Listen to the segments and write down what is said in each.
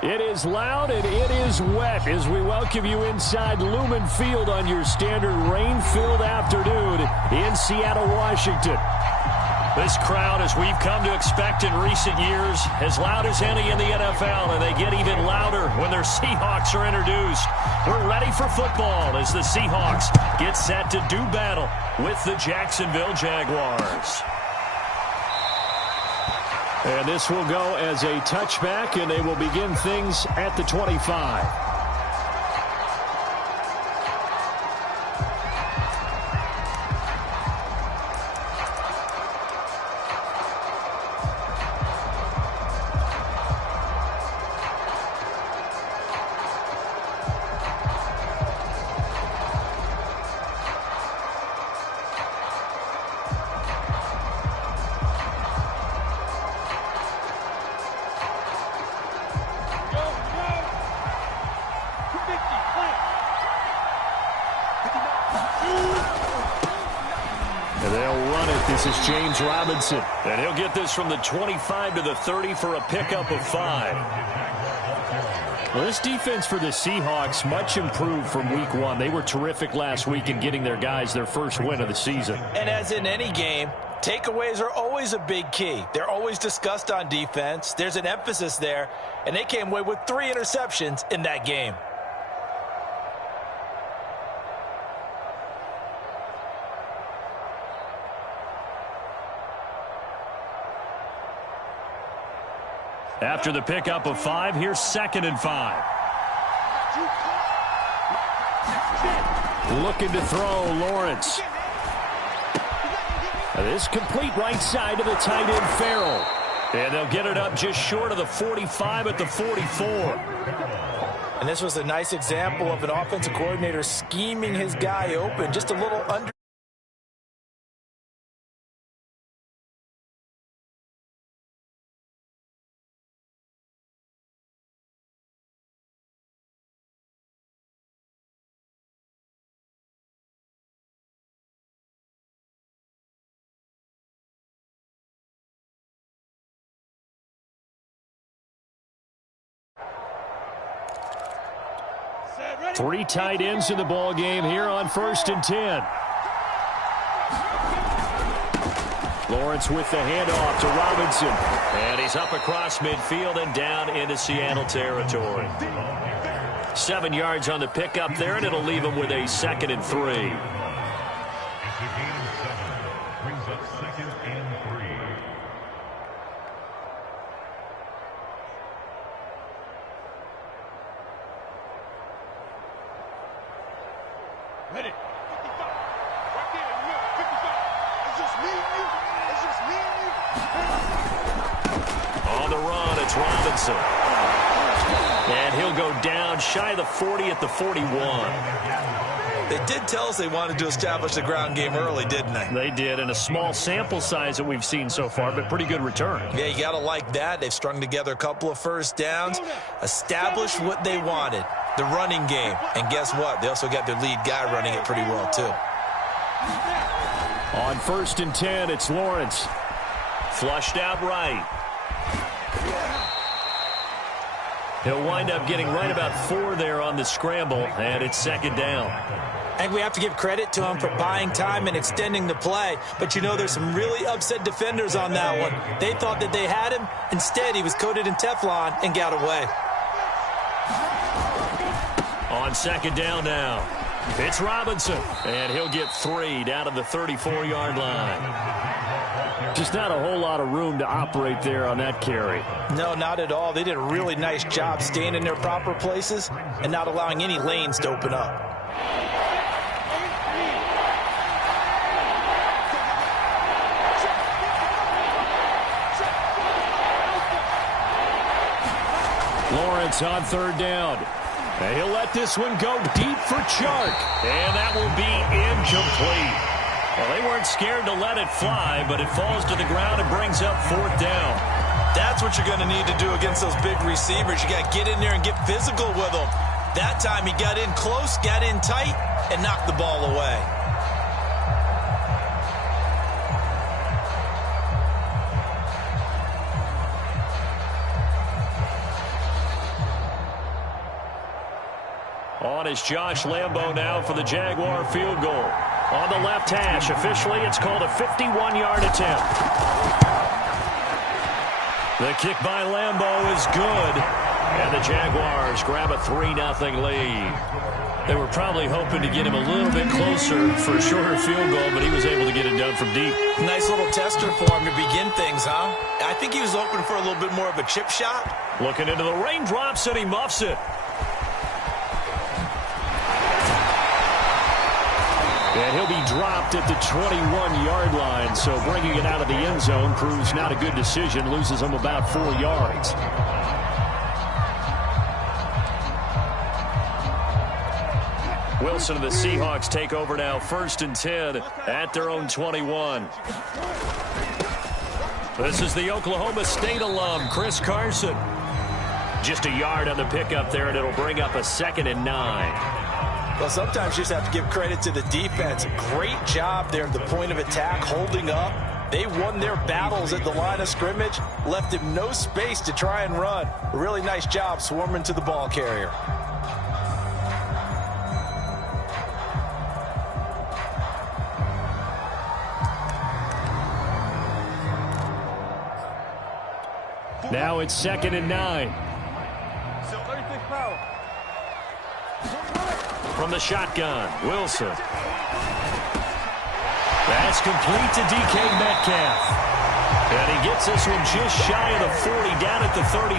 It is loud and it is wet as we welcome you inside Lumen Field on your standard rain-filled afternoon in Seattle, Washington. This crowd, as we've come to expect in recent years, as loud as any in the NFL, and they get even louder when their Seahawks are introduced. We're ready for football as the Seahawks get set to do battle with the Jacksonville Jaguars. And this will go as a touchback, and they will begin things at the 25. Robinson, and he'll get this from the 25 to the 30 for a pickup of 5. Well, this defense for the Seahawks much improved from week 1. They were terrific last week in getting their guys their first win of the season. And as in any game, takeaways are always a big key. They're always discussed on defense. There's an emphasis there, and they came away with 3 interceptions in that game. After the pickup of 5, here's 2nd and 5. Looking to throw, Lawrence. This complete right side to the tight end, Farrell. And they'll get it up just short of the 45 at the 44. And this was a nice example of an offensive coordinator scheming his guy open, just a little under. Three tight ends in the ball game here on 1st and 10. Lawrence with the handoff to Robinson. And he's up across midfield and down into Seattle territory. 7 yards on the pickup there, and it'll leave him with a 2nd and 3. Ready. 55. Right there. Look, 55. It's just me and you. It's just me and you. On the run, it's Robinson. And he'll go down shy of the 40 at the 41. They did tell us they wanted to establish the ground game early, didn't they? They did, and a small sample size that we've seen so far, but pretty good return. Yeah, you got to like that. They've strung together a couple of first downs, established what they wanted, the running game. And guess what? They also got their lead guy running it pretty well, too. On 1st and 10, it's Lawrence. Flushed out right. He'll wind up getting right about 4 there on the scramble, and it's 2nd down. I think we have to give credit to him for buying time and extending the play. But, you know, there's some really upset defenders on that one. They thought that they had him. Instead, he was coated in Teflon and got away. On 2nd down now, it's Robinson. And he'll get 3 down to the 34-yard line. Just not a whole lot of room to operate there on that carry. No, not at all. They did a really nice job staying in their proper places and not allowing any lanes to open up. Lawrence on 3rd down. And he'll let this one go deep for Chark. And that will be incomplete. Well, they weren't scared to let it fly, but it falls to the ground and brings up 4th down. That's what you're going to need to do against those big receivers. You got to get in there and get physical with them. That time he got in close, got in tight, and knocked the ball away. On is Josh Lambo now for the Jaguar field goal. On the left hash, officially it's called a 51-yard attempt. The kick by Lambo is good. And the Jaguars grab a 3-0 lead. They were probably hoping to get him a little bit closer for a shorter field goal, but he was able to get it done from deep. Nice little tester for him to begin things, huh? I think he was hoping for a little bit more of a chip shot. Looking into the raindrops, and he muffs it. And he'll be dropped at the 21-yard line, so bringing it out of the end zone proves not a good decision, loses him about 4 yards. Wilson and the Seahawks take over now, 1st and 10 at their own 21. This is the Oklahoma State alum, Chris Carson. Just a yard on the pickup there, and it'll bring up a 2nd and 9. Well, sometimes you just have to give credit to the defense. Great job there at the point of attack, holding up. They won their battles at the line of scrimmage, left him no space to try and run. A really nice job swarming to the ball carrier. Now it's 2nd and 9. From the shotgun, Wilson. That's complete to DK Metcalf. And he gets this one just shy of the 40, down at the 39.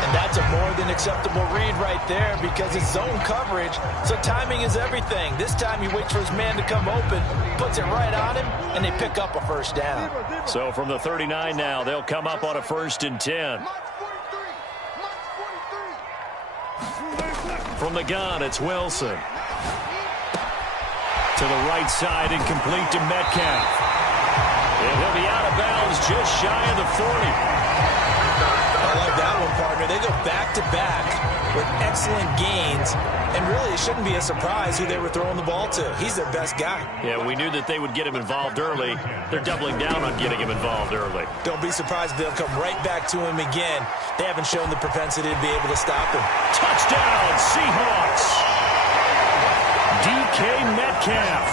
And that's a more than acceptable read right there because it's zone coverage, so timing is everything. This time he waits for his man to come open, puts it right on him, and they pick up a 1st down. So from the 39 now, they'll come up on a 1st and 10. From the gun, it's Wilson. To the right side, incomplete to Metcalf. And he'll be out of bounds just shy of the 40. I like that one, partner. They go back-to-back with excellent gains, and really it shouldn't be a surprise who they were throwing the ball to. He's their best guy. Yeah, we knew that they would get him involved early. They're doubling down on getting him involved early. Don't be surprised if they'll come right back to him again. They haven't shown the propensity to be able to stop him. Touchdown, Seahawks! DK Metcalf,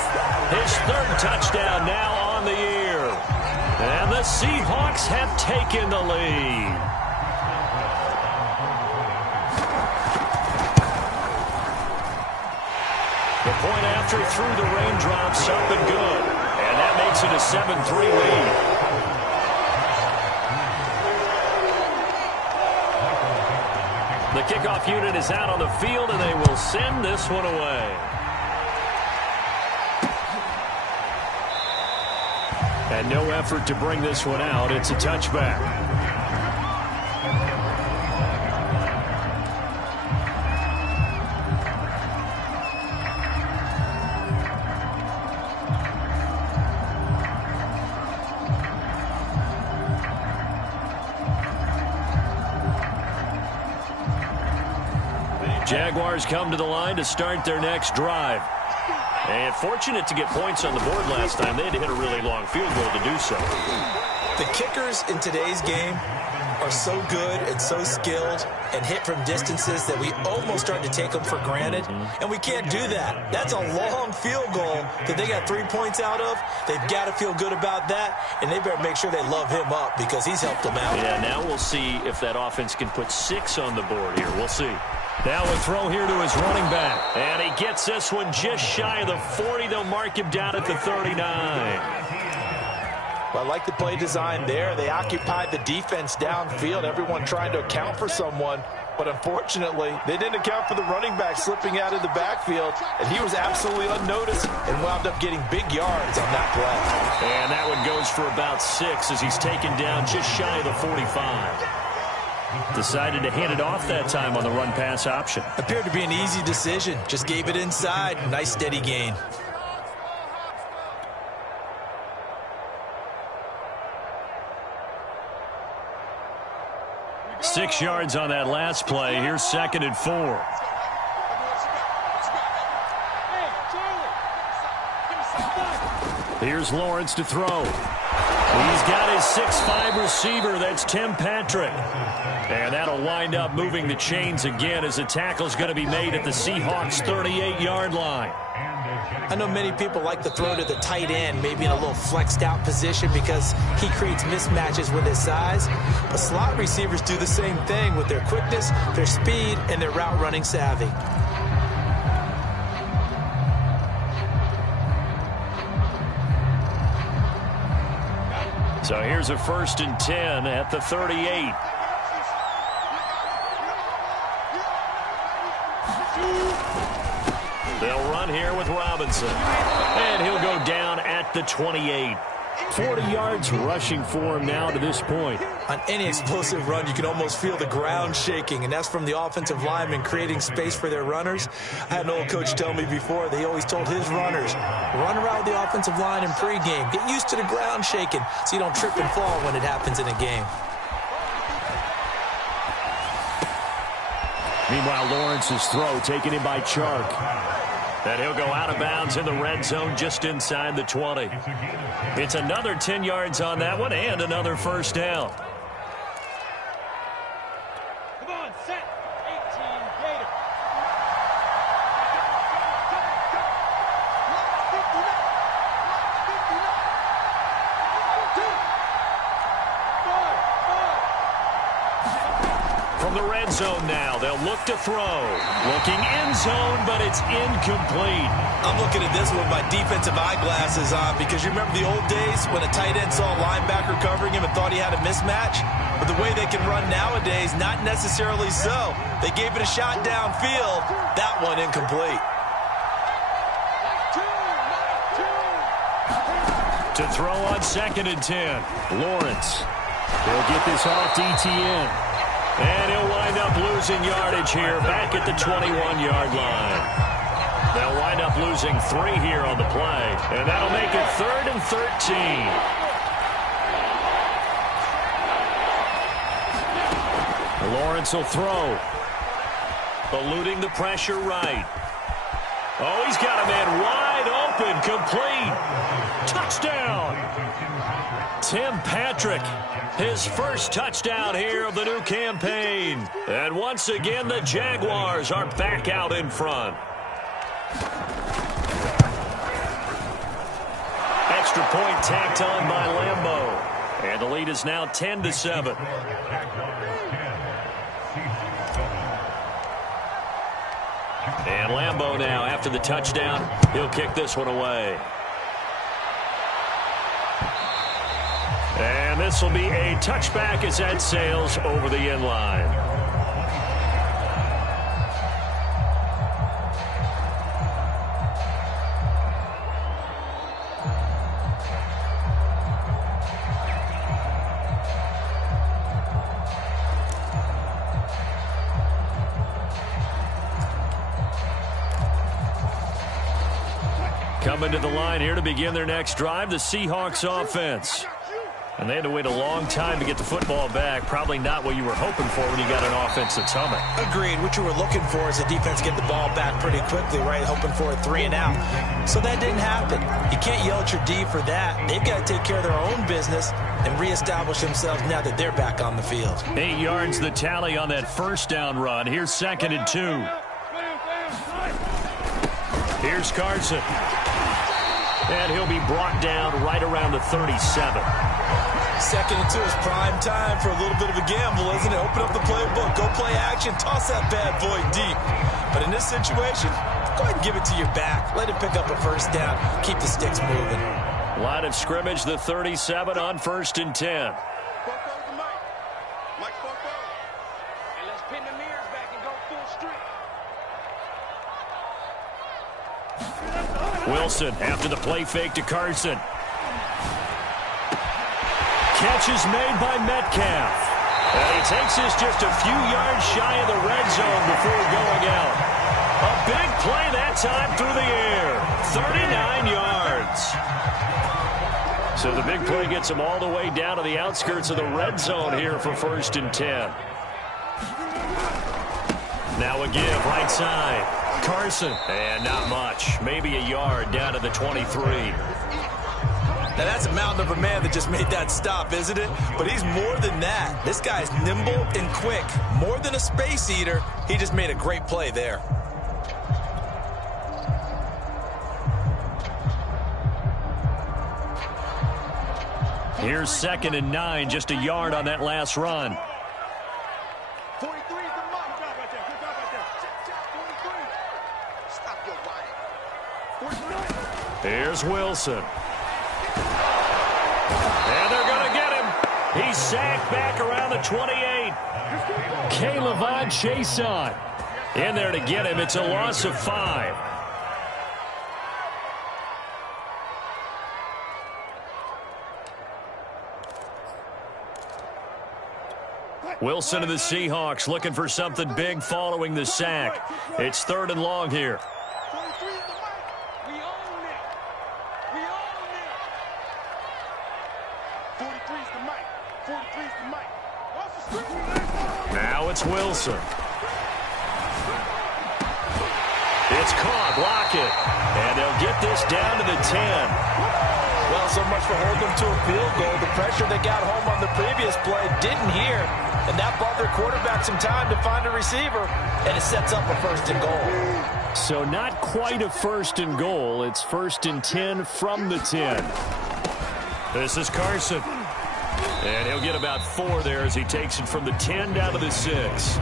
his 3rd touchdown now on the year. And the Seahawks have taken the lead. The point after through the raindrops, up and good. And that makes it a 7-3 lead. The kickoff unit is out on the field, and they will send this one away. And no effort to bring this one out. It's a touchback. Jaguars come to the line to start their next drive. And fortunate to get points on the board last time. They had to hit a really long field goal to do so. The kickers in today's game are so good and so skilled and hit from distances that we almost start to take them for granted. And we can't do that. That's a long field goal that they got 3 points out of. They've got to feel good about that, and they better make sure they love him up because he's helped them out. Yeah, now we'll see if that offense can put 6 on the board here. We'll see. Now a throw here to his running back. And he gets this one just shy of the 40. They'll mark him down at the 39. Well, I like the play design there. They occupied the defense downfield, everyone trying to account for someone. But unfortunately, they didn't account for the running back slipping out of the backfield. And he was absolutely unnoticed and wound up getting big yards on that play. And that one goes for about 6 as he's taken down just shy of the 45. Decided to hand it off that time on the run-pass option. Appeared to be an easy decision. Just gave it inside. Nice steady gain. Six yards on that last play. Here's 2nd and 4. Here's Lawrence to throw. He's got his 6'5" receiver. That's Tim Patrick. And that'll wind up moving the chains again as the tackle's going to be made at the Seahawks' 38-yard line. I know many people like to throw to the tight end, maybe in a little flexed out position because he creates mismatches with his size. But slot receivers do the same thing with their quickness, their speed, and their route running savvy. So here's a 1st and 10 at the 38. They'll run here with Robinson. And he'll go down at the 28. 40 yards rushing for him now to this point. On any explosive run, you can almost feel the ground shaking, and that's from the offensive linemen creating space for their runners. I had an old coach tell me before, they always told his runners, run around the offensive line in pregame. Get used to the ground shaking so you don't trip and fall when it happens in a game. Meanwhile, Lawrence's throw taken in by Chark. And he'll go out of bounds in the red zone just inside the 20. It's another 10 yards on that one and another 1st down. Come on, set. 18 Gator. From the red zone now, they'll look to throw. Looking end zone, but it's incomplete. I'm looking at this one with my defensive eyeglasses on because you remember the old days when a tight end saw a linebacker covering him and thought he had a mismatch? But the way they can run nowadays, not necessarily so. They gave it a shot downfield. That one incomplete. To throw on 2nd and 10. Lawrence. He'll get this off DTN. And he'll wind up losing yardage here back at the 21-yard line. They'll wind up losing 3 here on the play. And that'll make it 3rd and 13. Lawrence will throw. Eluding the pressure right. Oh, he's got a man wide open. Complete. Touchdown. Tim Patrick. His first touchdown here of the new campaign. And once again, the Jaguars are back out in front. Extra point tacked on by Lambeau. And the lead is now 10-7. And Lambeau now, after the touchdown, he'll kick this one away. And this will be a touchback as that sails over the end line. Coming to the line here to begin their next drive, the Seahawks offense. And they had to wait a long time to get the football back. Probably not what you were hoping for when you got an offense that's humming. Agreed. What you were looking for is the defense get the ball back pretty quickly, right? Hoping for a 3 and out. So that didn't happen. You can't yell at your D for that. They've got to take care of their own business and reestablish themselves now that they're back on the field. 8 yards the tally on that 1st down run. Here's 2nd and 2. Here's Carson. And he'll be brought down right around the 37. 2nd and 2 is prime time for a little bit of a gamble, isn't it? Open up the playbook, go play action, toss that bad boy deep. But in this situation, go ahead and give it to your back. Let it pick up a 1st down. Keep the sticks moving. Line of scrimmage, the 37 on 1st and 10. And let's pin the mirrors back and go full strength. Wilson after the play fake to Carson. Catch is made by Metcalf. And he takes this just a few yards shy of the red zone before going out. A big play that time through the air. 39 yards. So the big play gets him all the way down to the outskirts of the red zone here for 1st and 10. Now a give right side. Carson. And not much. Maybe a yard down to the 23. Now, that's a mountain of a man that just made that stop, isn't it? But he's more than that. This guy's nimble and quick. More than a space eater, he just made a great play there. Here's 2nd and 9, just a yard on that last run. 43 is the mark. Good job right there. Good job right there. Check, 43. Stop your whining. 49. Here's Wilson. And they're going to get him. He's sacked back around the 28. K'Lavon Chason in there to get him. It's a loss of 5. Wilson of the Seahawks looking for something big following the sack. It's 3rd and long here. 43 is the mark. We own it. We own it. 43 is the mic. 43 is the mic. Off the screen. Now it's Wilson. It's caught. Block it. And they'll get this down to the 10. Well, so much for holding them to a field goal. The pressure they got home on the previous play didn't hear, and that bought their quarterback some time to find a receiver, and it sets up a 1st and goal. So not quite a 1st and goal. It's 1st and 10 from the 10. This is Carson. And he'll get about 4 there as he takes it from the 10 down to the 6.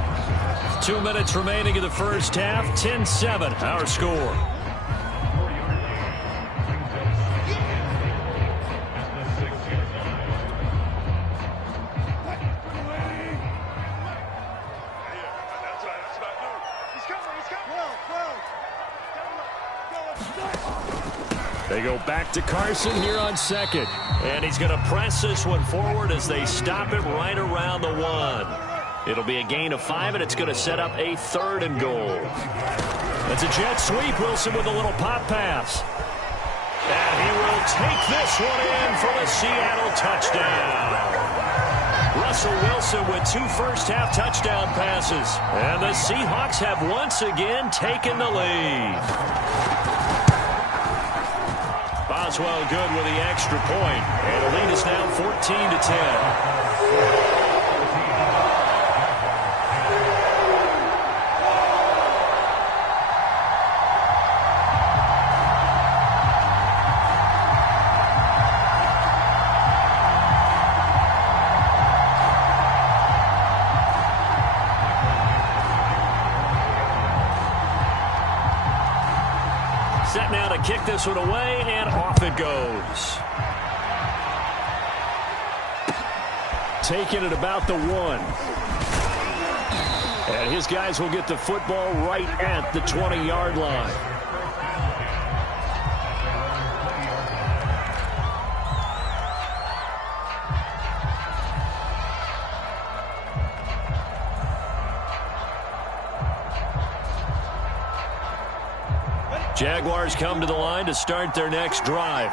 2 minutes remaining in the first half. 10-7, our score. They go back to Carson here on 2nd. And he's going to press this one forward as they stop it right around the 1. It'll be a gain of 5, and it's going to set up a 3rd and goal. It's a jet sweep. Wilson with a little pop pass. And he will take this one in for the Seattle touchdown. Russell Wilson with 2 first-half touchdown passes. And the Seahawks have once again taken the lead. Boswell good with the extra point. And the lead is now 14-10. Set now to kick this one away, and off it goes. Taking it about the 1. And his guys will get the football right at the 20-yard line. Jaguars come to the line to start their next drive.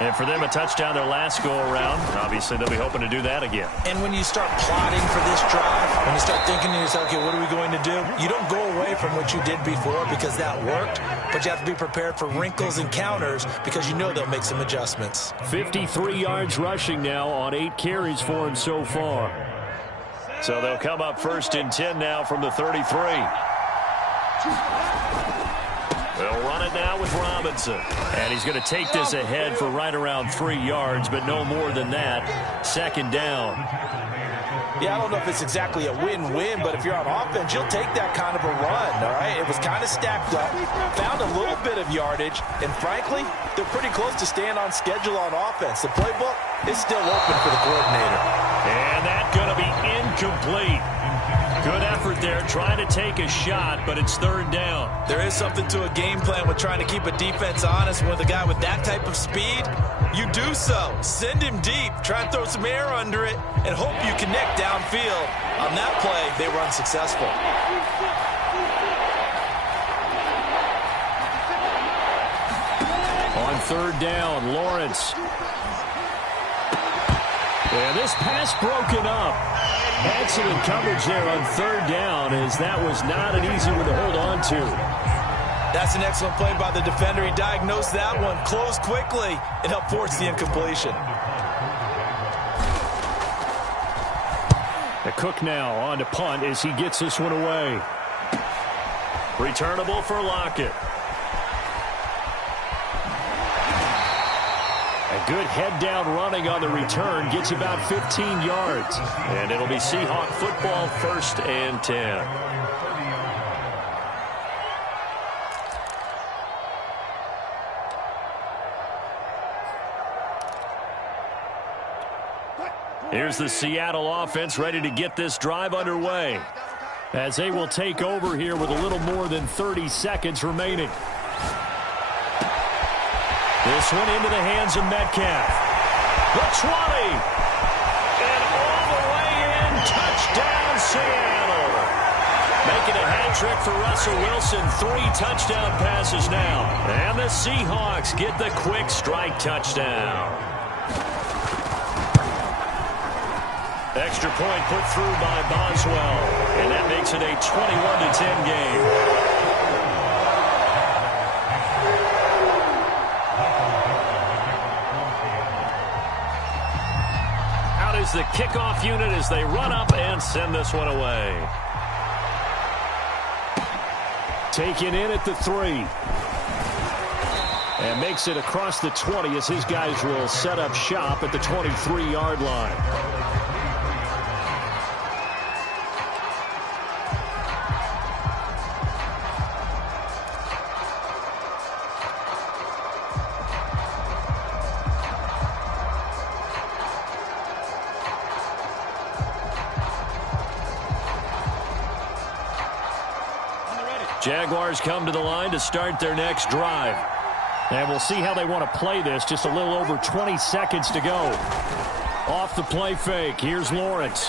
And for them, a touchdown their last go-around. Obviously, they'll be hoping to do that again. And when you start plotting for this drive, when you start thinking to yourself, okay, what are we going to do? You don't go away from what you did before because that worked, but you have to be prepared for wrinkles and counters because you know they'll make some adjustments. 53 yards rushing now on 8 carries for him so far. So they'll come up 1st and 10 now from the 33. They'll run it now with Robinson. And he's going to take this ahead for right around 3 yards, but no more than that. 2nd down. Yeah, I don't know if it's exactly a win-win, but if you're on offense, you'll take that kind of a run, all right? It was kind of stacked up, found a little bit of yardage, and frankly, they're pretty close to staying on schedule on offense. The playbook is still open for the coordinator. And that's going to be incomplete. Good effort there, trying to take a shot, but it's 3rd down. There is something to a game plan with trying to keep a defense honest. With a guy with that type of speed, you do so. Send him deep, try and throw some air under it, and hope you connect downfield. On that play, they were unsuccessful. On 3rd down, Lawrence. And this pass broken up. Excellent coverage there on 3rd down, as that was not an easy one to hold on to. That's an excellent play by the defender. He diagnosed that one, closed quickly, and helped force the incompletion. The Cook now on to punt as he gets this one away. Returnable for Lockett. A good head-down running on the return. Gets about 15 yards. And it'll be Seahawk football, 1st and 10. Here's the Seattle offense ready to get this drive underway, as they will take over here with a little more than 30 seconds remaining. This one into the hands of Metcalf. The 20. And all the way in. Touchdown, Seattle. Making a hat trick for Russell Wilson. 3 touchdown passes now. And the Seahawks get the quick strike touchdown. Extra point put through by Boswell. And that makes it a 21-10 game. Is the kickoff unit as they run up and send this one away. Taken in at the 3. And makes it across the 20 as his guys will set up shop at the 23-yard line. Jaguars come to the line to start their next drive. And we'll see how they want to play this. Just a little over 20 seconds to go. Off the play fake. Here's Lawrence.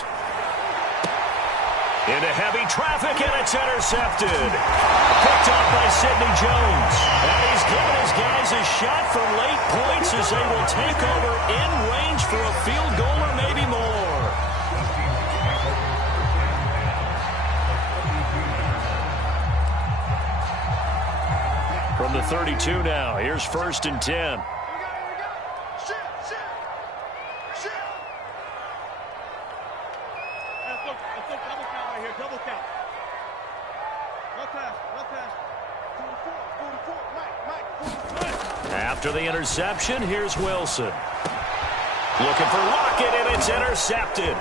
Into heavy traffic, and it's intercepted. Picked off by Sidney Jones. And he's given his guys a shot for late points as they will take over in range for a field goal or maybe more. From the 32 now, here's 1st and 10. After the interception, here's Wilson. Looking for Lockett, and it's intercepted.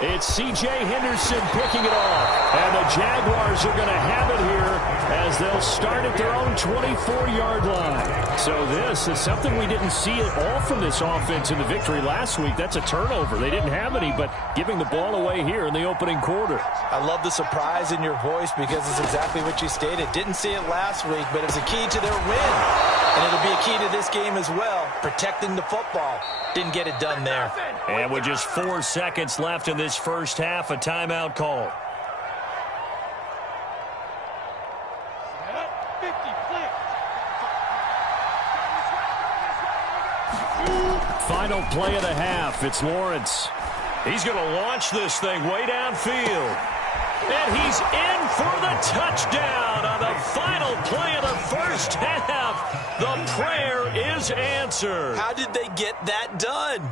It's C.J. Henderson picking it off. And the Jaguars are going to have it here as they'll start at their own 24-yard line. So this is something we didn't see at all from this offense in the victory last week. That's a turnover. They didn't have any, but giving the ball away here in the opening quarter. I love the surprise in your voice because it's exactly what you stated. Didn't see it last week, but it was a key to their win. And it'll be a key to this game as well, protecting the football. Didn't get it done there. And with just 4 seconds left in this first half, a timeout call. Final play of the half. It's Lawrence. He's going to launch this thing way downfield. And he's in for the touchdown on the final play of the first half. The prayer is answered. How did they get that done?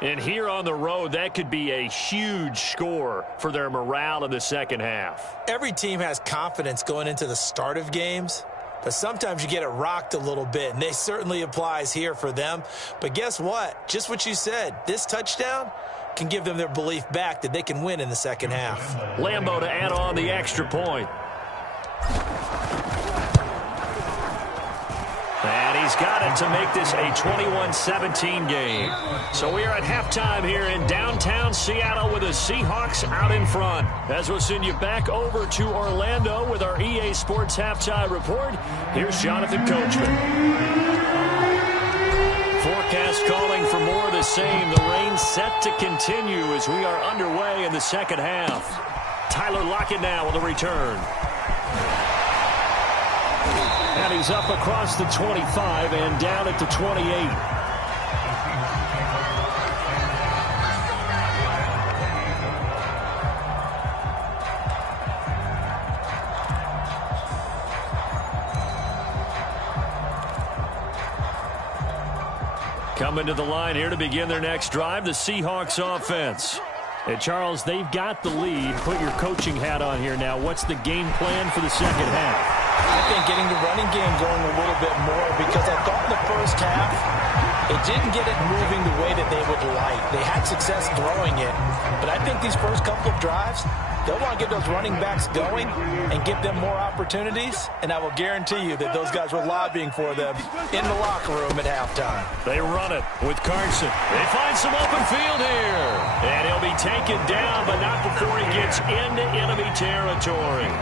And here on the road, that could be a huge score for their morale in the second half. Every team has confidence going into the start of games, but sometimes you get it rocked a little bit, and it certainly applies here for them. But guess what? Just what you said, this touchdown can give them their belief back that they can win in the second half. Lambo to add on the extra point. And he's got it to make this a 21-17 game. So we are at halftime here in downtown Seattle with the Seahawks out in front. As we'll send you back over to Orlando with our EA Sports Halftime Report, here's Jonathan Coachman. Forecast calling for more of the same. The rain set to continue as we are underway in the second half. Tyler Lockett now with a return. And he's up across the 25 and down at the 28. Coming to the line here to begin their next drive, the Seahawks offense. Hey, Charles, they've got the lead. Put your coaching hat on here now. What's the game plan for the second half? I think getting the running game going a little bit more, because I thought in the first half it didn't get it moving the way that they would like. They had success throwing it, but I think these first couple of drives, they'll want to get those running backs going and give them more opportunities, and I will guarantee you that those guys were lobbying for them in the locker room at halftime. They run it with Carson. They find some open field here, and he'll be taken down, but not before he gets into enemy territory.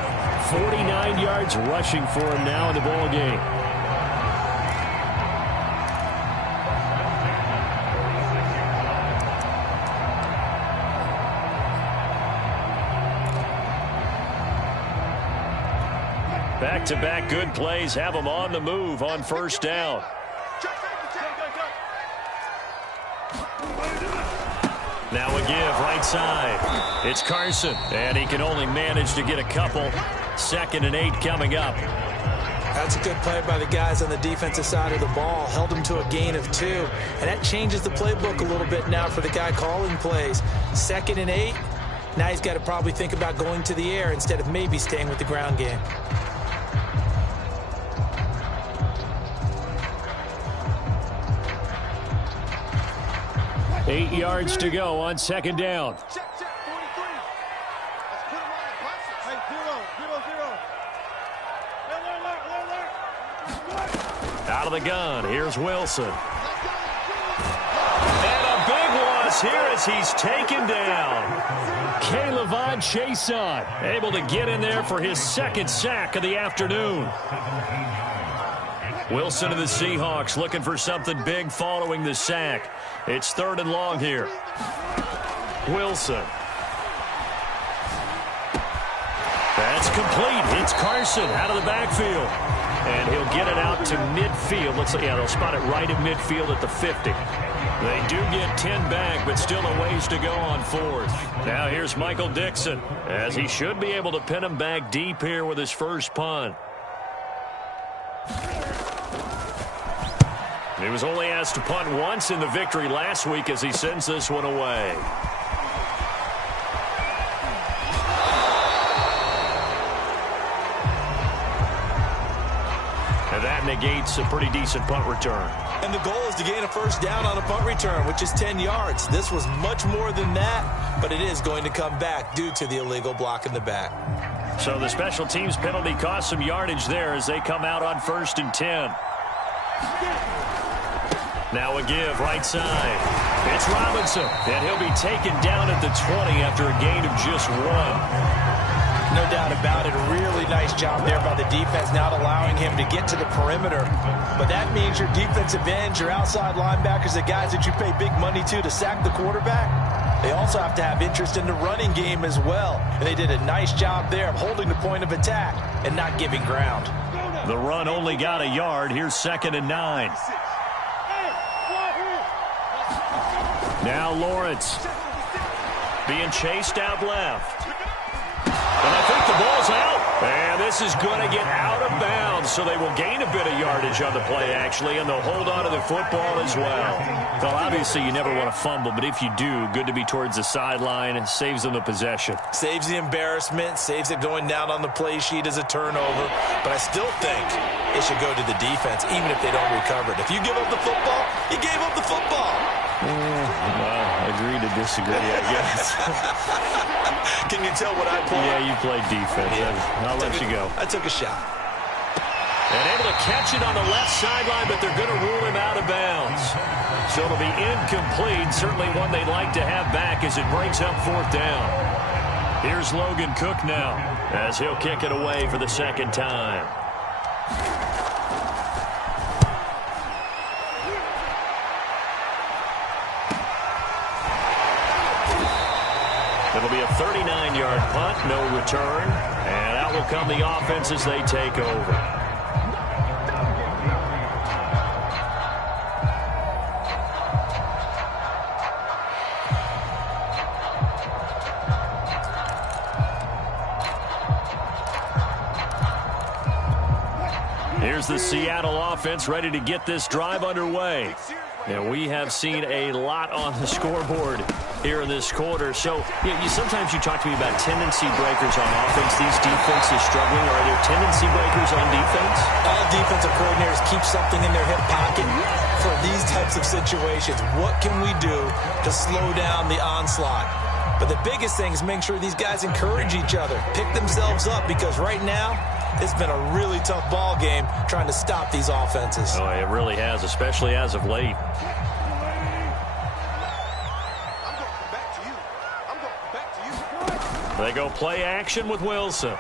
49 yards rushing for him now in the ball game. Back-to-back good plays have them on the move on first down. Now a give right side. It's Carson, and he can only manage to get a couple. 2nd and 8 coming up. That's a good play by the guys on the defensive side of the ball. Held him to a gain of 2, and that changes the playbook a little bit now for the guy calling plays. 2nd and 8. Now he's got to probably think about going to the air instead of maybe staying with the ground game. Eight yards to go on second down. Check, 43. Let's put him on the bus. Hey, 0. Out of the gun, here's Wilson. And a big loss here as he's taken down. K'Lavon Chason able to get in there for his 2nd sack of the afternoon. Wilson of the Seahawks looking for something big following the sack. It's 3rd and long here. Wilson. That's complete. It's Carson out of the backfield. And he'll get it out to midfield. Looks like, yeah, they'll spot it right at midfield at the 50. They do get 10 back, but still a ways to go on 4th. Now here's Michael Dixon, as he should be able to pin him back deep here with his first punt. He was only asked to punt once in the victory last week as he sends this one away. And that negates a pretty decent punt return. And the goal is to gain a first down on a punt return, which is 10 yards. This was much more than that, but it is going to come back due to the illegal block in the back. So the special teams penalty cost some yardage there as they come out on 1st and 10. Now a give right side. It's Robinson, and he'll be taken down at the 20 after a gain of just 1. No doubt about it. A really nice job there by the defense, not allowing him to get to the perimeter. But that means your defensive ends, your outside linebackers, the guys that you pay big money to sack the quarterback, they also have to have interest in the running game as well. And they did a nice job there of holding the point of attack and not giving ground. The run only got a yard. Here's 2nd and 9. Now Lawrence being chased out left. And I think the ball's out. And this is going to get out of bounds, so they will gain a bit of yardage on the play, actually, and they'll hold on to the football as well. Well, obviously, you never want to fumble, but if you do, good to be towards the sideline. It saves them the possession. Saves the embarrassment, saves it going down on the play sheet as a turnover. But I still think it should go to the defense, even if they don't recover it. If you give up the football, you gave up the football. Agree to disagree, I guess. Can you tell what I played? Yeah, you played defense. Yeah. I'll let you go. I took a shot. And able to catch it on the left sideline, but they're going to rule him out of bounds. So it'll be incomplete. Certainly one they'd like to have back as it brings up 4th down. Here's Logan Cook now as he'll kick it away for the 2nd time. It'll be a 39-yard punt, no return, and out will come the offense as they take over. Here's the Seattle offense ready to get this drive underway. Yeah, we have seen a lot on the scoreboard here in this quarter. So sometimes you talk to me about tendency breakers on offense. These defenses struggling. Are there tendency breakers on defense? All defensive coordinators keep something in their hip pocket for these types of situations. What can we do to slow down the onslaught? But the biggest thing is making sure these guys encourage each other, pick themselves up, because right now it's been a really tough ball game trying to stop these offenses. Oh, it really has, especially as of late. They go play action with Wilson.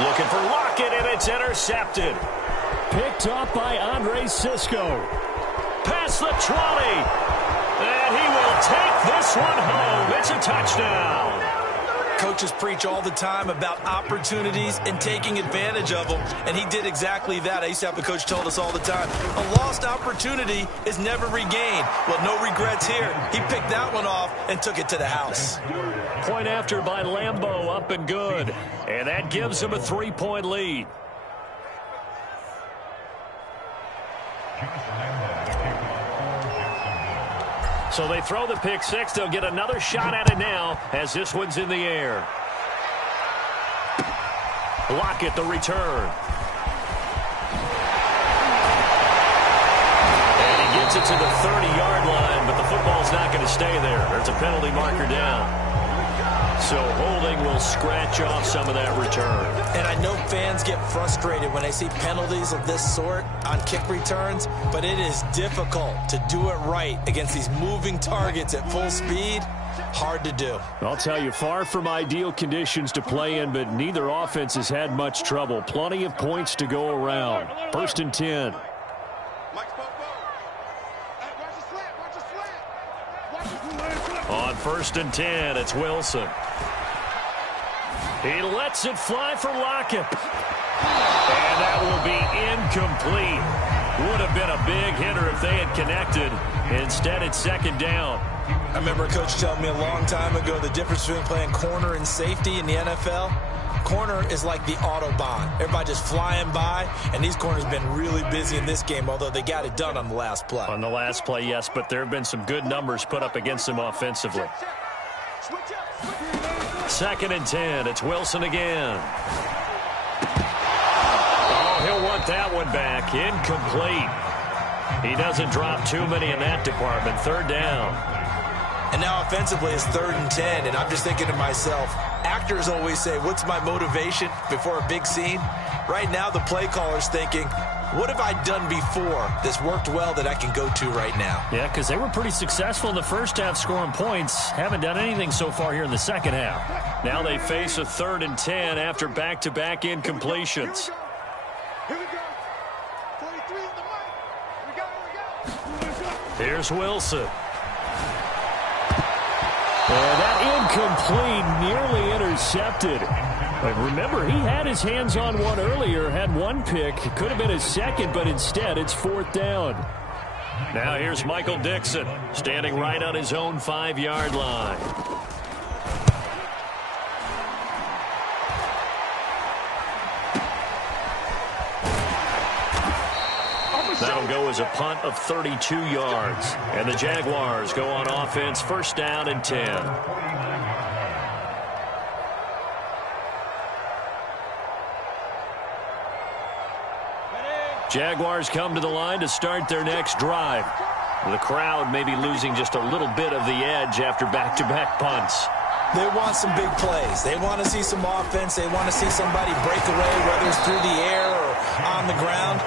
Looking for Lockett, and it's intercepted. Picked up by Andre Sisco. Past the 20. And he will take this one home. It's a touchdown. Coaches preach all the time about opportunities and taking advantage of them, and he did exactly that. I used to have a coach told us all the time, a lost opportunity is never regained. Well, no regrets here. He picked that one off and took it to the house. Point after by Lambeau, up and good. And that gives him a 3-point lead. So they throw the pick six. They'll get another shot at it now as this one's in the air. Lockett, the return. And he gets it to the 30-yard line, but the football's not going to stay there. There's a penalty marker down. So holding will scratch off some of that return. And I know fans get frustrated when they see penalties of this sort on kick returns, but it is difficult to do it right against these moving targets at full speed. Hard to do. I'll tell you, far from ideal conditions to play in, but neither offense has had much trouble. Plenty of points to go around. 1st and 10. On 1st and 10, it's Wilson. He lets it fly for Lockett. And that will be incomplete. Would have been a big hitter if they had connected. Instead, it's 2nd down. I remember a coach telling me a long time ago the difference between playing corner and safety in the NFL. Corner is like the Autobahn. Everybody just flying by, and these corners have been really busy in this game, although they got it done on the last play. On the last play, yes, but there have been some good numbers put up against them offensively. 2nd and 10. It's Wilson again. Oh, he'll want that one back. Incomplete. He doesn't drop too many in that department. 3rd down. And now offensively it's 3rd and 10, and I'm just thinking to myself, actors always say, what's my motivation before a big scene? Right now the play caller's thinking, what have I done before that's worked well that I can go to right now? Yeah, because they were pretty successful in the first half scoring points. Haven't done anything so far here in the second half. Now they face a 3rd and 10 after back-to-back incompletions. Here we go. 43 in the mic. Here we go. Here's Wilson. And that incomplete, nearly intercepted. But remember, he had his hands on one earlier, had one pick. It could have been his second, but instead it's 4th down. Now here's Michael Dixon, standing right on his own 5-yard line. That'll go as a punt of 32 yards. And the Jaguars go on offense, 1st down and 10. Jaguars come to the line to start their next drive. The crowd may be losing just a little bit of the edge after back-to-back punts. They want some big plays. They want to see some offense. They want to see somebody break away, whether it's through the air or on the ground.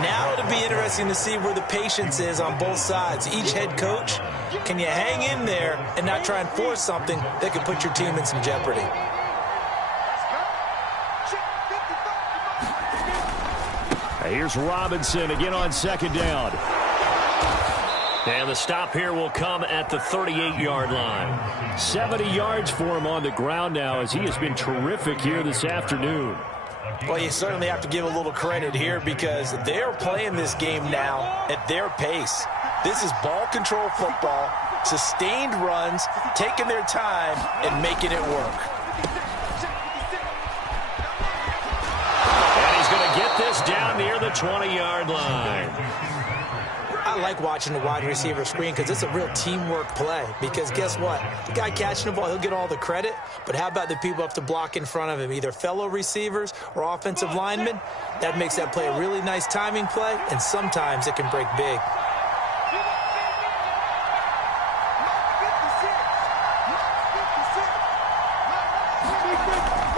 Now it'll be interesting to see where the patience is on both sides. Each head coach, can you hang in there and not try and force something that could put your team in some jeopardy? Here's Robinson again on 2nd down. And the stop here will come at the 38-yard line. 70 yards for him on the ground now as he has been terrific here this afternoon. Well, you certainly have to give a little credit here because they're playing this game now at their pace. This is ball control football, sustained runs, taking their time and making it work. And he's going to get this down near the 20-yard line. I like watching the wide receiver screen because it's a real teamwork play. Because guess what? The guy catching the ball, he'll get all the credit. But how about the people up to block in front of him, either fellow receivers or offensive linemen? That makes that play a really nice timing play, and sometimes it can break big.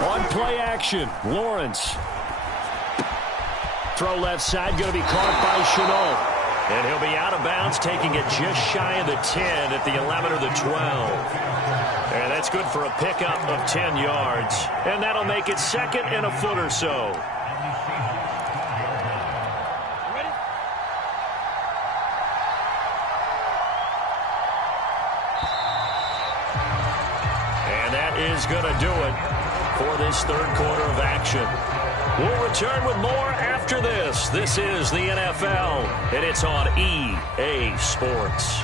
On play action, Lawrence. Throw left side, going to be caught by Chenault. And he'll be out of bounds, taking it just shy of the 10 at the 11 or the 12. And that's good for a pickup of 10 yards. And that'll make it second and a foot or so. And that is going to do it for this third quarter of action. We'll return with more after this. This is the NFL, and it's on EA Sports.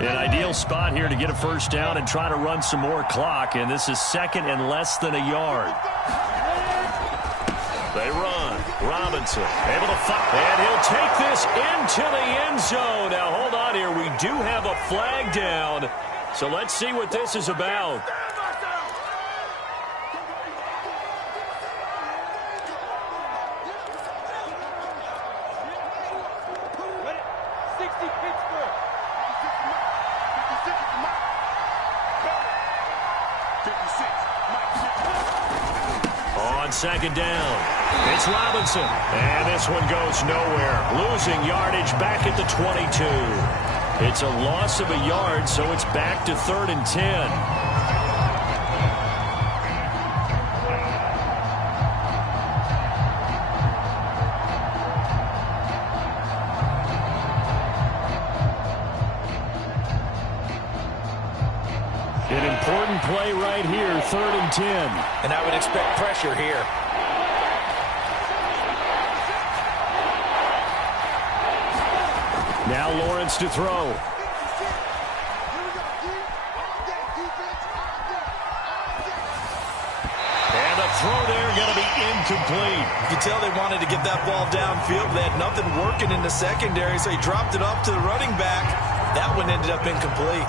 An ideal spot here to get a first down and try to run some more clock, and this is second and less than a yard. They run. Robinson able to fight, and he'll take this into the end zone. Now, hold on here. We do have a flag down, so let's see what this is about. On second down. It's Robinson, and this one goes nowhere. Losing yardage back at the 22. It's a loss of a yard, so it's back to 3rd and 10. An important play right here, 3rd and 10. And I would expect pressure here. Now Lawrence to throw. And the throw there going to be incomplete. You can tell they wanted to get that ball downfield. They had nothing working in the secondary, so he dropped it up to the running back. That one ended up incomplete.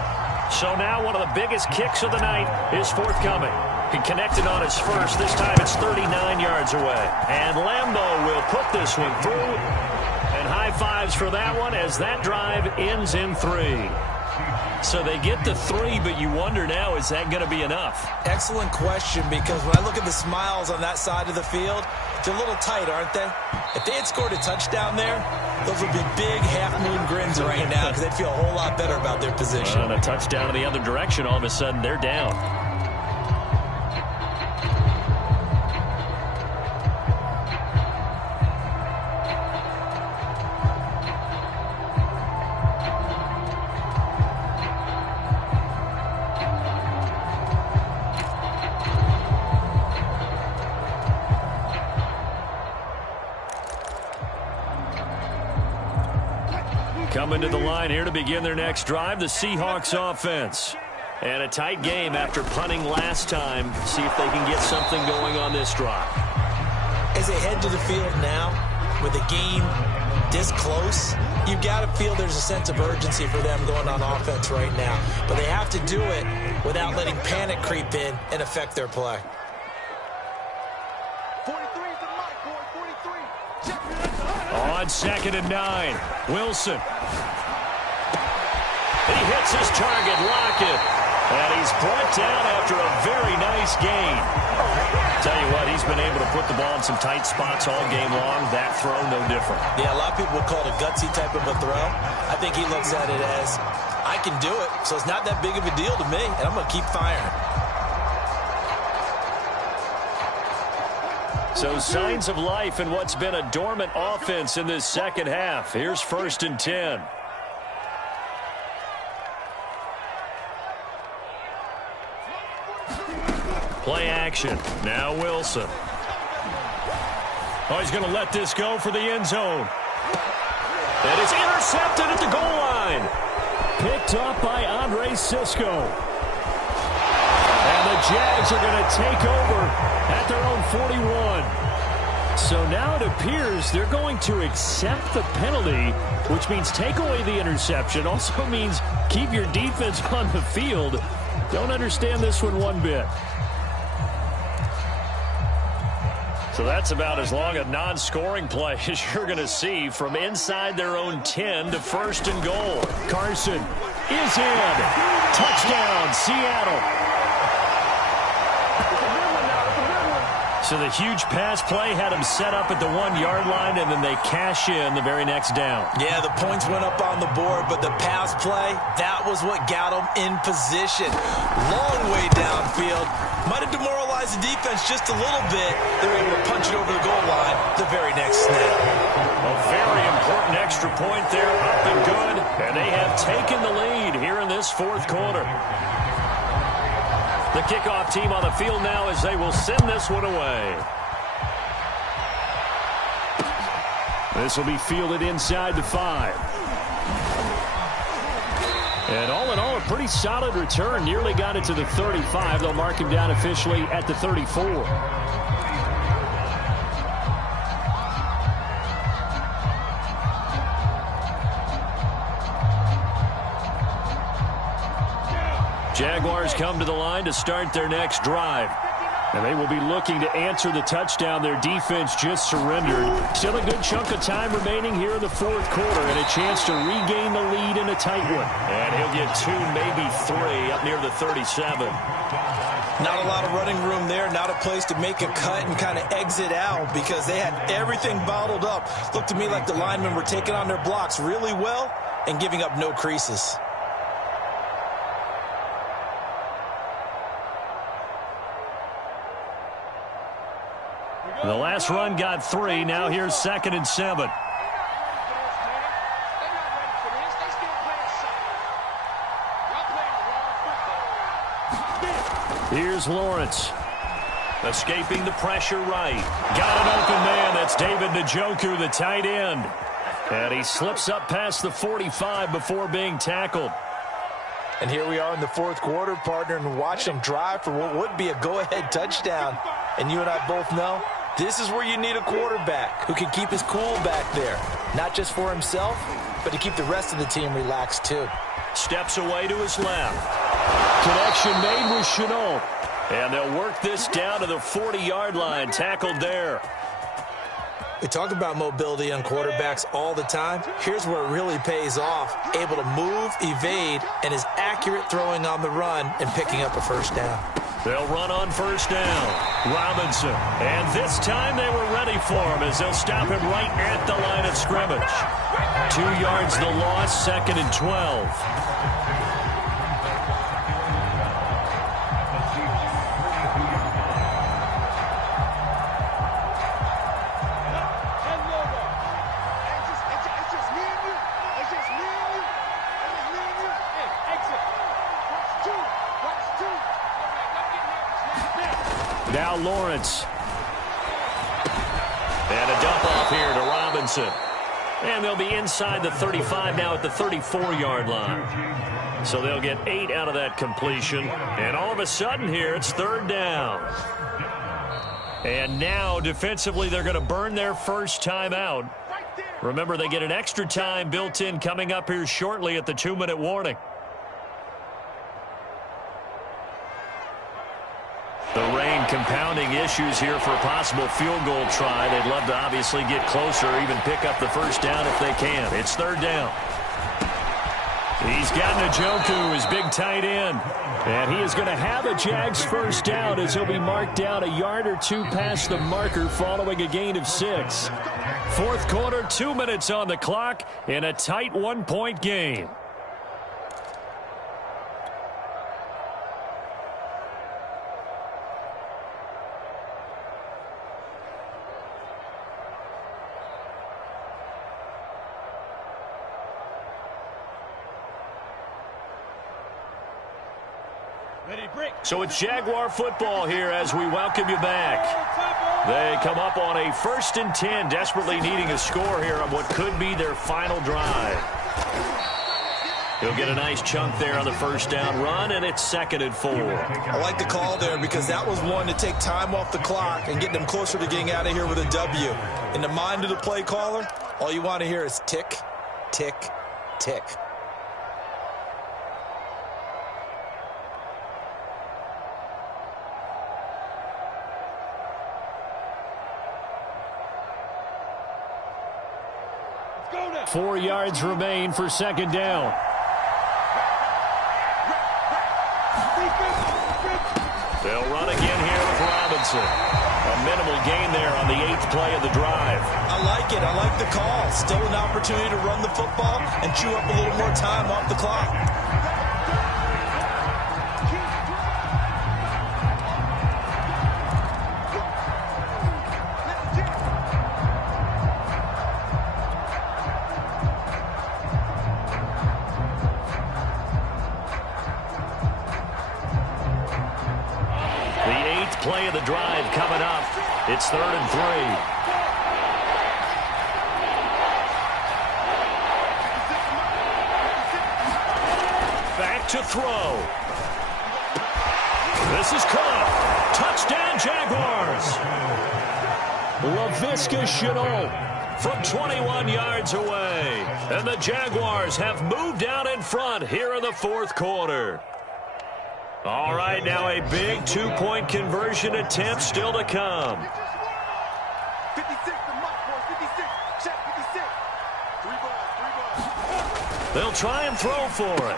So now one of the biggest kicks of the night is forthcoming. He connected on his first. This time it's 39 yards away. And Lambeau will put this one through. And high fives for that one as that drive ends in 3. So they get the 3, but you wonder now, is that going to be enough? Excellent question, because when I look at the smiles on that side of the field, they're a little tight, aren't they? If they had scored a touchdown there, those would be big half-moon grins right now because they'd feel a whole lot better about their position. And a touchdown in the other direction, all of a sudden they're down. Coming to the line here to begin their next drive, the Seahawks offense. And a tight game after punting last time. See if they can get something going on this drive. As they head to the field now, with the game this close, you've got to feel there's a sense of urgency for them going on offense right now. But they have to do it without letting panic creep in and affect their play. 43 is the mic, boy. 43. On 2nd and 9, Wilson. He hits his target, Lockett. And he's brought down after a very nice gain. Tell you what, he's been able to put the ball in some tight spots all game long. That throw, no different. Yeah, a lot of people would call it a gutsy type of a throw. I think he looks at it as, I can do it, so it's not that big of a deal to me, and I'm going to keep firing. So signs of life in what's been a dormant offense in this second half. Here's 1st and 10. Play action. Now Wilson. Oh, he's going to let this go for the end zone. And it's intercepted at the goal line. Picked up by Andre Sisco. And the Jags are going to take over at their own 41. So now it appears they're going to accept the penalty, which means take away the interception. Also means keep your defense on the field. Don't understand this one bit. So that's about as long a non-scoring play as you're going to see from inside their own 10 to first and goal. Carson is in. Touchdown, Seattle. So the huge pass play had them set up at the 1-yard line, and then they cash in the very next down. Yeah, the points went up on the board, but the pass play, that was what got them in position. Long way downfield. Might have demoralized the defense just a little bit. They were able to punch it over the goal line the very next snap. A very important extra point there, up and good. And they have taken the lead here in this fourth quarter. The kickoff team on the field now as they will send this one away. This will be fielded inside the 5. And all in all, a pretty solid return. Nearly got it to the 35. They'll mark him down officially at the 34. Jaguars come to the line to start their next drive. And they will be looking to answer the touchdown their defense just surrendered. Still a good chunk of time remaining here in the fourth quarter and a chance to regain the lead in a tight one. And he'll get 2, maybe 3 up near the 37. Not a lot of running room there. Not a place to make a cut and kind of exit out because they had everything bottled up. Looked to me like the linemen were taking on their blocks really well and giving up no creases. The last run got 3. Now here's 2nd and 7. Here's Lawrence. Escaping the pressure right. Got an open man. That's David Njoku, the tight end. And he slips up past the 45 before being tackled. And here we are in the fourth quarter, partner, and watch them drive for what would be a go-ahead touchdown. And you and I both know this is where you need a quarterback who can keep his cool back there. Not just for himself, but to keep the rest of the team relaxed too. Steps away to his left. Connection made with Chenault. And they'll work this down to the 40-yard line. Tackled there. We talk about mobility on quarterbacks all the time. Here's where it really pays off. Able to move, evade, and is accurate throwing on the run and picking up a first down. They'll run on first down. Robinson. And this time they were ready for him as they'll stop him right at the line of scrimmage. 2 yards the loss, 2nd and 12. Now Lawrence. And a dump off here to Robinson. And they'll be inside the 35 now at the 34-yard line. So they'll get 8 out of that completion. And all of a sudden here, it's 3rd down. And now defensively, they're going to burn their first time out. Remember, they get an extra time built in coming up here shortly at the 2-minute warning. The rain compounding issues here for a possible field goal try. They'd love to obviously get closer, even pick up the first down if they can. It's 3rd down. He's got Njoku, his big tight end. And he is going to have a Jags first down as he'll be marked down a yard or 2 past the marker following a gain of 6. Fourth quarter, 2 minutes on the clock in a tight 1-point game. So it's Jaguar football here as we welcome you back. They come up on a 1st and 10, desperately needing a score here on what could be their final drive. He'll get a nice chunk there on the 1st down run, and it's 2nd and 4. I like the call there because that was one to take time off the clock and get them closer to getting out of here with a W. In the mind of the play caller, all you want to hear is tick, tick, tick. Go now. 4 yards remain for 2nd down. They'll run again here with Robinson. A minimal gain there on the 8th play of the drive. I like it. I like the call. Still an opportunity to run the football and chew up a little more time off the clock. Play of the drive coming up. It's 3rd and 3. Back to throw. This is caught. Touchdown Jaguars. Laviska Shenault from 21 yards away. And the Jaguars have moved out in front here in the 4th quarter. All right, now a big 2-point conversion attempt still to come. 56, the mark, boy. 56. Check 56. 3 balls. They'll try and throw for it.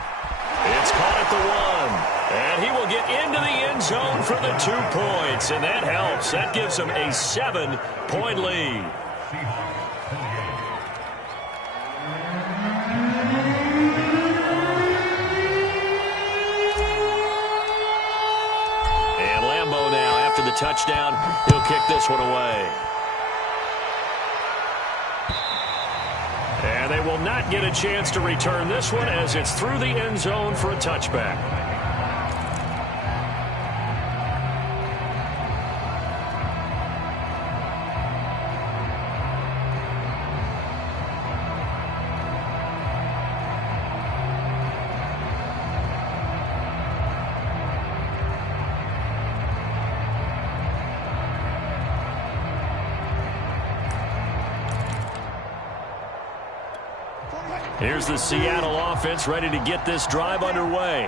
It's caught at the 1. And he will get into the end zone for the 2 points. And that helps. That gives him a 7-point lead. The touchdown, he'll kick this one away. And they will not get a chance to return this one as it's through the end zone for a touchback. Here's the Seattle offense ready to get this drive underway.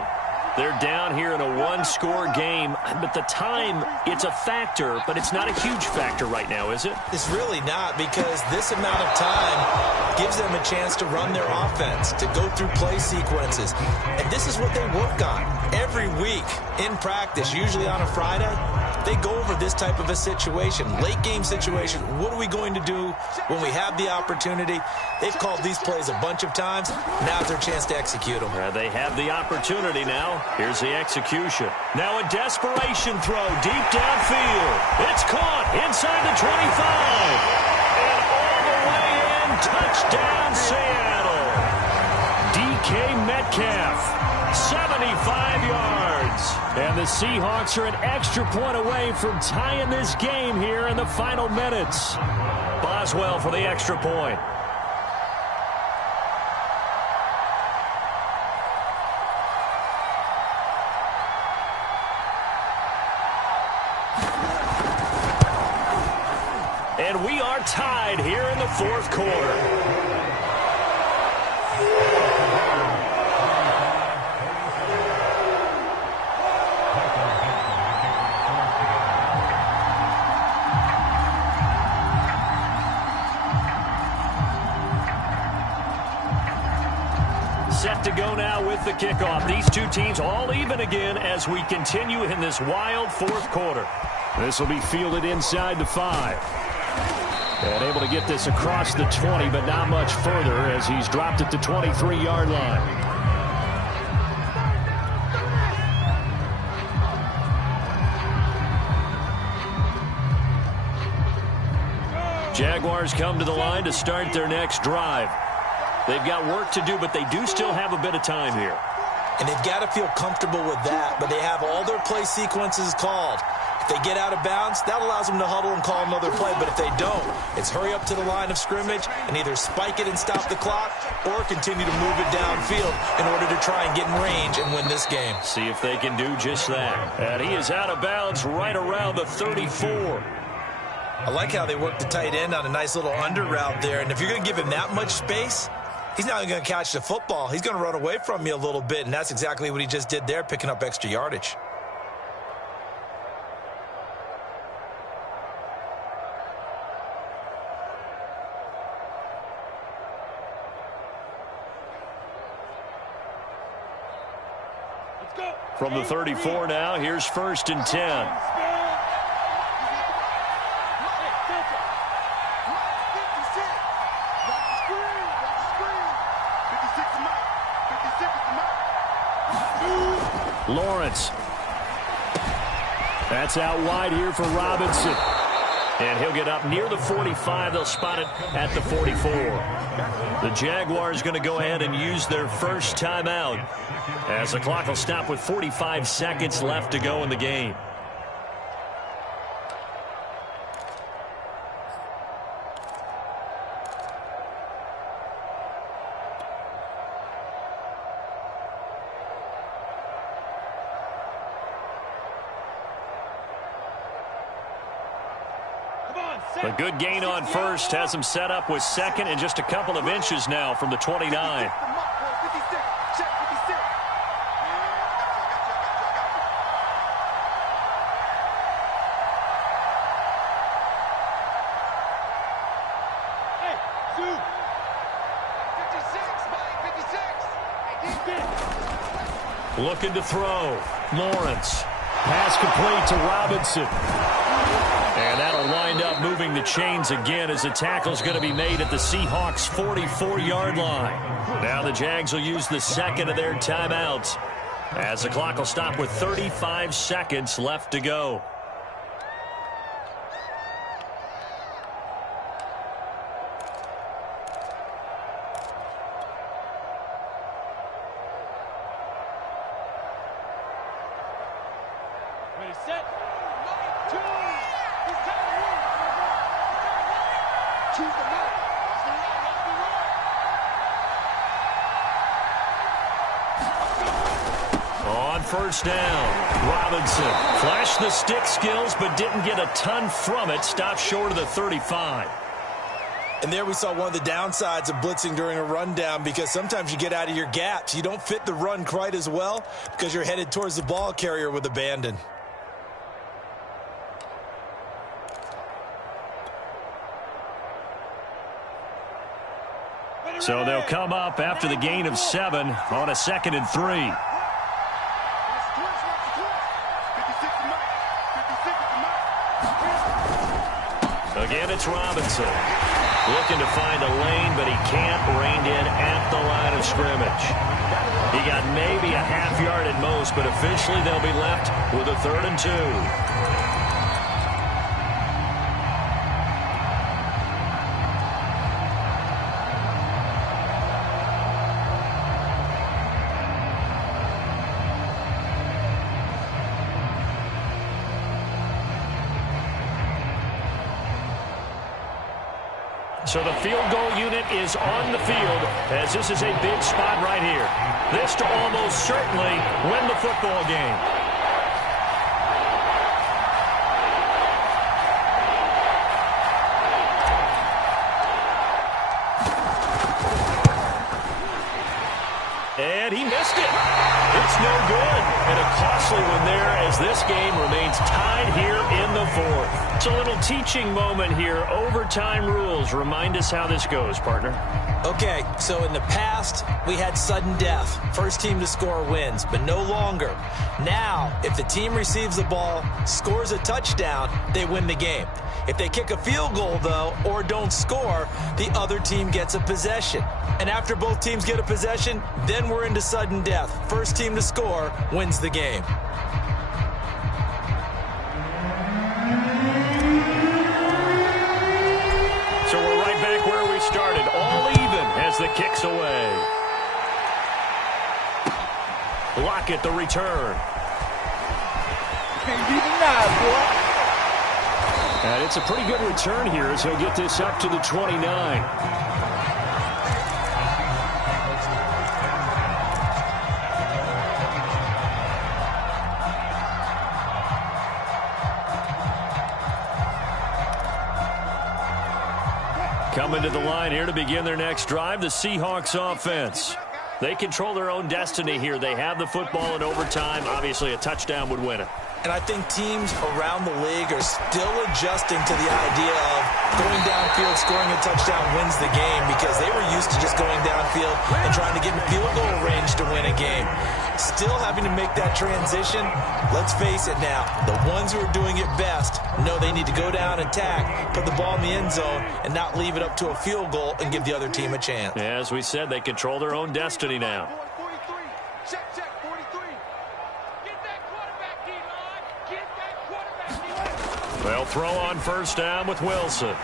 They're down here in a 1-score game, but the time, it's a factor, but it's not a huge factor right now, is it? It's really not, because this amount of time gives them a chance to run their offense, to go through play sequences. And this is what they work on every week in practice, usually on a Friday. They go over this type of a situation, late game situation. What are we going to do when we have the opportunity? They've called these plays a bunch of times. Now's their chance to execute them. They have the opportunity now. Here's the execution. Now a desperation throw deep downfield. It's caught inside the 25. And all the way in, touchdown Seattle. DK Metcalf. 75 yards. And the Seahawks are an extra point away from tying this game here in the final minutes. Boswell for the extra point. And we are tied here in the 4th quarter. Set to go now with the kickoff. These two teams all even again as we continue in this wild 4th quarter. This will be fielded inside the 5. And able to get this across the 20, but not much further as he's dropped at the 23-yard line. Jaguars come to the line to start their next drive. They've got work to do, but they do still have a bit of time here. And they've got to feel comfortable with that, but they have all their play sequences called. If they get out of bounds, that allows them to huddle and call another play. But if they don't, it's hurry up to the line of scrimmage and either spike it and stop the clock or continue to move it downfield in order to try and get in range and win this game. See if they can do just that. And he is out of bounds right around the 34. I like how they work the tight end on a nice little under route there. And if you're going to give him that much space, he's not going to catch the football. He's going to run away from you a little bit, and that's exactly what he just did there, picking up extra yardage. From the 34 now, here's 1st and 10. Lawrence. That's out wide here for Robinson. And he'll get up near the 45. They'll spot it at the 44. The Jaguars going to go ahead and use their first timeout as the clock will stop with 45 seconds left to go in the game. A good gain on first has him set up with second and just a couple of inches now from the 29. Looking to throw. Lawrence. Pass complete to Robinson. And that'll wind up moving the chains again as the tackle's going to be made at the Seahawks' 44-yard line. Now the Jags will use the second of their timeouts as the clock will stop with 35 seconds left to go. First down. Robinson flashed the stick skills but didn't get a ton from it. Stopped short of the 35. And there we saw one of the downsides of blitzing during a rundown, because sometimes you get out of your gaps. You don't fit the run quite as well because you're headed towards the ball carrier with abandon. So they'll come up after the gain of 7 on a 2nd and 3. Again, it's Robinson. Looking to find a lane, but he can't. Reined in at the line of scrimmage. He got maybe a half yard at most, but officially they'll be left with a 3rd and 2. So the field goal unit is on the field as this is a big spot right here. This to almost certainly win the football game. And he missed it. It's no good. And a costly one there as this game remains tied here in the 4th. It's a little teaching moment here. Overtime rules. Remind us how this goes, partner. Okay, so in the past, we had sudden death. First team to score wins, but no longer. Now, if the team receives the ball, scores a touchdown, they win the game. If they kick a field goal, though, or don't score, the other team gets a possession. And after both teams get a possession, then we're into sudden death. First team to score wins the game. So we're right back where we started, all even as the kick's away. Lockett the return. Can't be denied, boy. And it's a pretty good return here as he'll get this up to the 29. Coming to the line here to begin their next drive, the Seahawks offense. They control their own destiny here. They have the football in overtime. Obviously, a touchdown would win it. And I think teams around the league are still adjusting to the idea of going downfield, scoring a touchdown wins the game, because they were used to just going downfield and trying to get in field goal range to win a game. Still having to make that transition. Let's face it now, the ones who are doing it best know they need to go down, attack, put the ball in the end zone, and not leave it up to a field goal and give the other team a chance. As we said, they control their own destiny now. 43. Check, 43. Get that quarterback, D-line. Get that quarterback, D-line. They'll throw on first down with Wilson.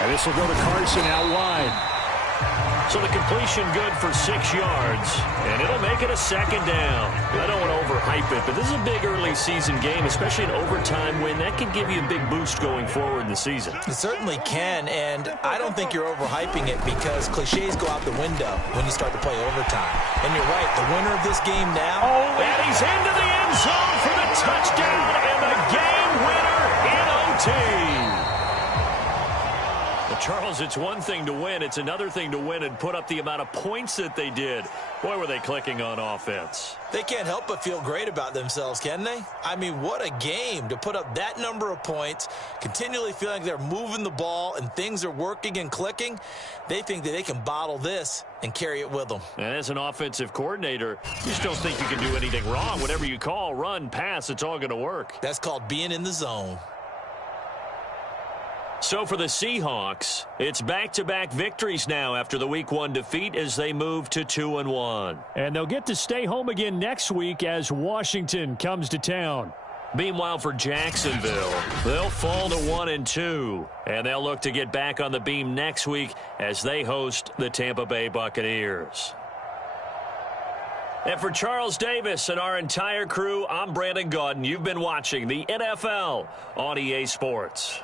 And this will go to Carson out wide. So the completion good for 6 yards, and it'll make it a second down. I don't want to overhype it, but this is a big early season game, especially an overtime win. That can give you a big boost going forward in the season. It certainly can, and I don't think you're overhyping it, because cliches go out the window when you start to play overtime. And you're right, the winner of this game now. And he's into the end zone for the touchdown and the game winner in OT. Charles, it's one thing to win. It's another thing to win and put up the amount of points that they did. Boy, were they clicking on offense. They can't help but feel great about themselves, can they? I mean, what a game to put up that number of points, continually feeling like they're moving the ball and things are working and clicking. They think that they can bottle this and carry it with them. And as an offensive coordinator, you just don't think you can do anything wrong. Whatever you call, run, pass, it's all going to work. That's called being in the zone. So for the Seahawks, it's back-to-back victories now after the Week 1 defeat as they move to 2-1. And they'll get to stay home again next week as Washington comes to town. Meanwhile, for Jacksonville, they'll fall to 1-2, and they'll look to get back on the beam next week as they host the Tampa Bay Buccaneers. And for Charles Davis and our entire crew, I'm Brandon Gaudin. You've been watching the NFL on EA Sports.